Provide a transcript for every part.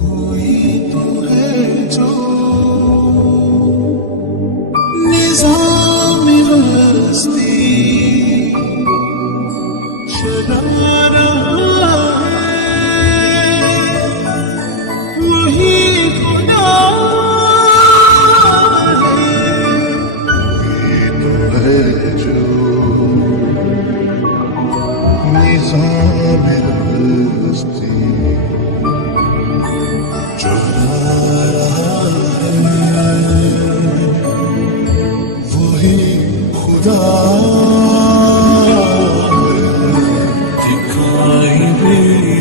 कोई तो है जो निज़ाम हस्ती चला रहा है, वही खुदा है जो निज़ाम हस्ती चला रहा है, वही खुदा दिखाई भी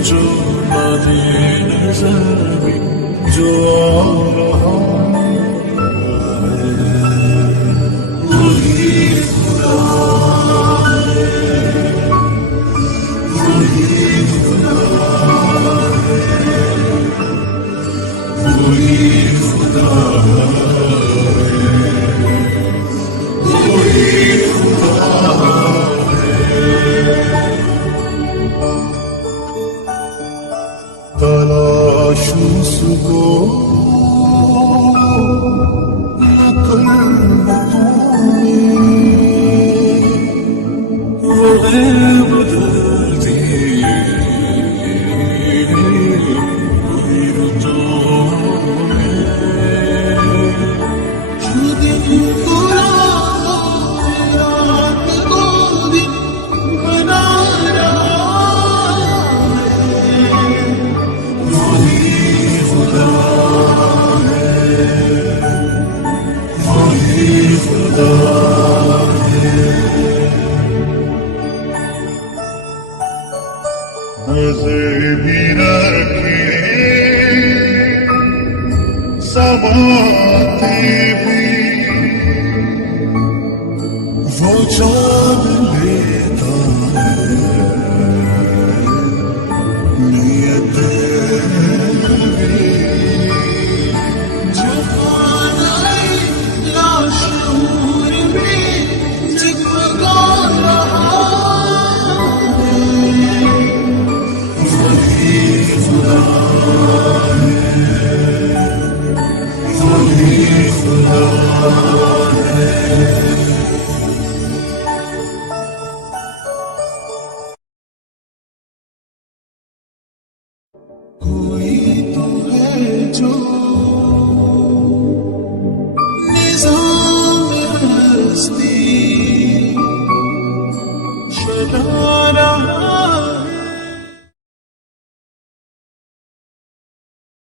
जो न दे नजर भी जो आ रहा है, वही खुदा है, वही खुदा है, वही खुदा तलाश उसको न कर वो है बदलती वही रुतों में, जो दिन को रात को दिन बना रहा है, वही खुदा है, वही खुदा है। नजर भी रखे समाते भी वो जान लेता है, नियत भी जहान आई लाशूर में जगमगा रहा है, वही खुदा है, वही खुदा है। कोई तो है जो निज़ाम हस्ती चला रहा